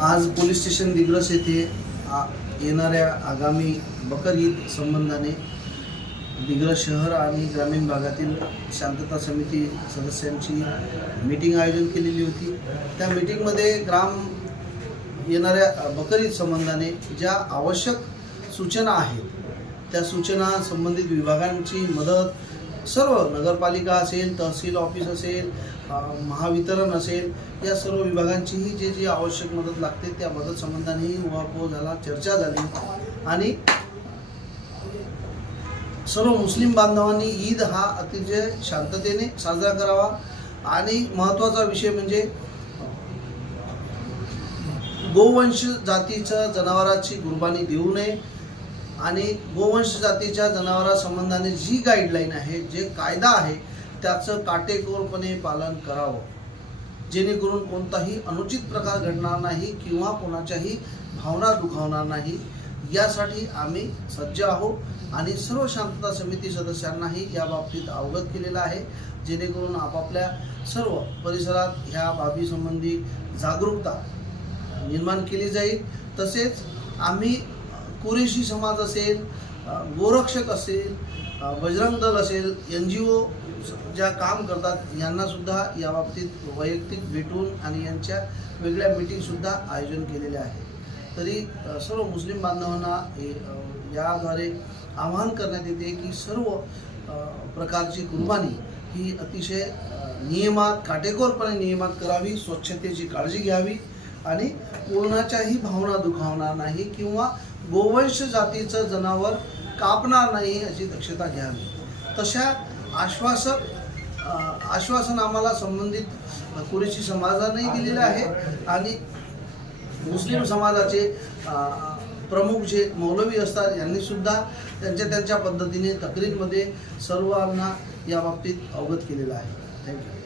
आज police station Digras येथे आ- येणाऱ्या आगामी बकर ईद संबंधाने दिग्रस शहर आणि ग्रामीण भागातील शांतता समिती सदस्यांची मीटिंग आयोजन केलेली होती. त्या मीटिंगमध्ये ग्राम येणाऱ्या बकर ईद संबंधाने ज्या आवश्यक सूचना आहेत त्या सूचना संबंधित विभागांची मदत सर्व नगरपालिका असेल तहसील ऑफिस असेल महावितरण असेल या सर्व विभागांचीही जे जी आवश्यक मदत लागते त्या मदत संबंधानेही उहापोह झाला चर्चा झाली. आणि सर्व मुस्लिम बांधवांनी ईद हा अतिशय शांततेने साजरा करावा. आणि महत्त्वाचा विषय म्हणजे गोवंश जातीच्या जनावराची कुर्बानी देऊ नये. आणि गोवंश जातीच्या जनावरासंबंधाने जी गाईडलाईन आहे जे कायदा आहे त्याचं काटेकोरपणे पालन करावं. जेणेकरून कोणताही अनुचित प्रकार घडणार नाही किंवा कोणाच्याही भावना दुखावणार नाही. यासाठी आम्ही सज्ज आहोत आणि सर्व शांतता समिती सदस्यांनाही या बाबतीत अवगत केलेलं आहे जेणेकरून आपापल्या सर्व परिसरात ह्या बाबीसंबंधी जागरूकता निर्माण केली जाईल. तसेच आम्ही कुरेशी समाज असेल गोरक्षक असेल बजरंग दल असेल एन जी ओ ज्या काम करतात यांनासुद्धा याबाबतीत वैयक्तिक भेटून आणि यांच्या वेगळ्या मीटिंगसुद्धा आयोजन केलेल्या आहे. तरी सर्व मुस्लिम बांधवांना हे, याद्वारे आवाहन करण्यात येते की सर्व प्रकारची कुर्बानी ही अतिशय नियमात काटेकोरपणे नियमात करावी स्वच्छतेची काळजी घ्यावी आणि कोणाच्याही भावना दुखावणार नाही किंवा गोवंश जातीचं जनावर कापणार नाही याची दक्षता घ्यावी. तशा आश्वासक आश्वासन आम्हाला संबंधित कुरेशी समाजानेही दिलेलं आहे आणि मुस्लिम समाजाचे प्रमुख जे मौलवी असतात यांनी सुद्धा त्यांच्या त्यांच्या पद्धतीने तक्रीरमध्ये सर्वांना या बाबतीत अवगत केलेलं आहे. थँक्यू.